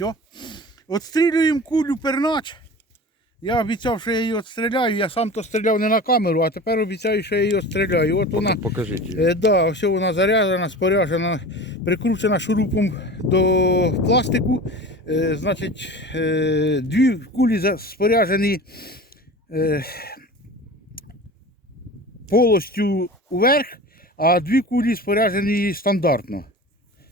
Все. Отстрілюємо кулю пернач. Я обіцяв, що я її відстріляю. Я сам то стріляв не на камеру, а тепер обіцяю, що я її відстріляю. От вона. Покажіть її. Е, да, ось вона заряджена, споряджена, прикручена шурупом до пластику. Е, значить, е, дві кулі споряджені е, повністю вверх, а дві кулі споряджені стандартно.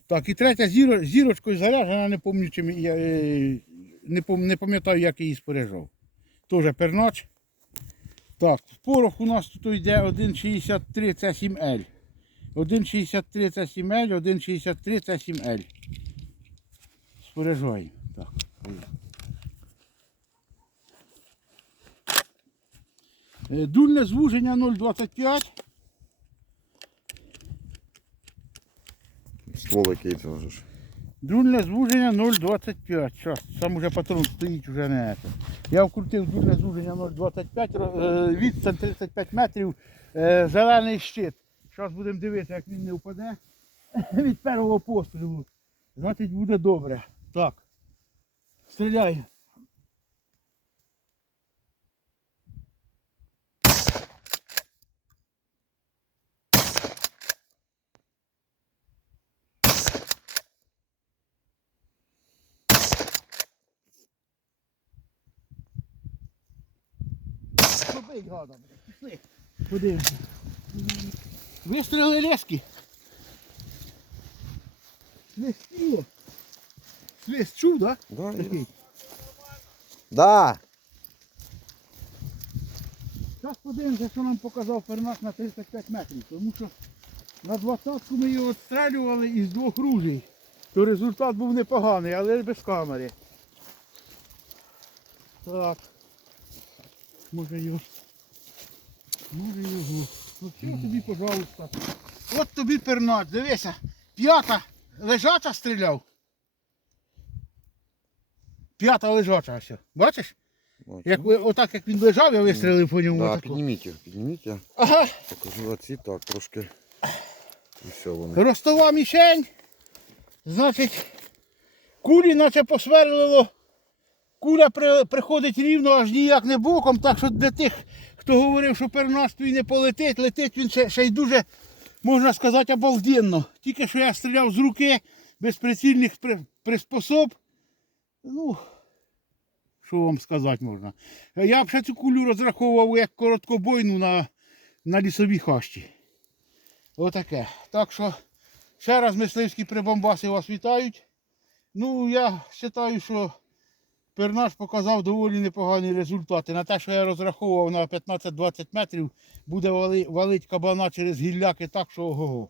Так, і третя зіро, зірочкою заряджена, не пам'ятаю, чим я е, не, не пам'ятаю, як її споряджав. Теж пернач. Так, порох у нас тут йде 1,63 це 7L. 1,63 це 7L, 1,63 це 7L. Споряджаємо. Так. Е, Дульне звуження 0,25. Ствол який це. Дульне звуження 0,25. Зараз, сам уже патрон стоїть уже не. Я вкрутив дульне звуження 0,25, ро- е, відстань 35 метрів, е, зелений щит. Зараз будемо дивитися, як він не впаде від першого пострілу. Значить буде добре. Так. Стріляй. Побить гада. Пішли. Подивимося. Вистріли лески. Свистіло. Свист чув, да? Да, Такий. Да. Зараз подивимося, що нам показав Фернак на 35 метрів. Тому що на 20-ку ми його відстрелювали із двох ружей. То результат був непоганий, але без камери. Так. Може його. Може його. Ну все тобі, пожалуйста. От тобі пернач, дивися. П'ята лежача стріляв. П'ята лежача ось. Бачиш? Як, ви- отак як він лежав, я вистрелив по ньому. Да, отако. підніміть їх, підніміть я. Ага. Покажу оці так трошки. І все вони. Ростова мішень. Значить, кулі наче посверлило. Куля при, приходить рівно аж ніяк не боком, так що для тих, хто говорив, що пернаш не полетить, летить він ще, ще й дуже, можна сказати, обалденно. Тільки що я стріляв з руки, без прицільних при, приспособ. Ну, що вам сказати можна. Я б ще цю кулю розраховував як короткобойну на, на лісовій хащі. Отаке. Так що ще раз мисливські прибамбаси вас вітають. Ну, я вважаю, що пернаш показав доволі непогані результати. На те, що я розраховував на 15-20 метрів, буде вали, валить кабана через гілляки так, що ого.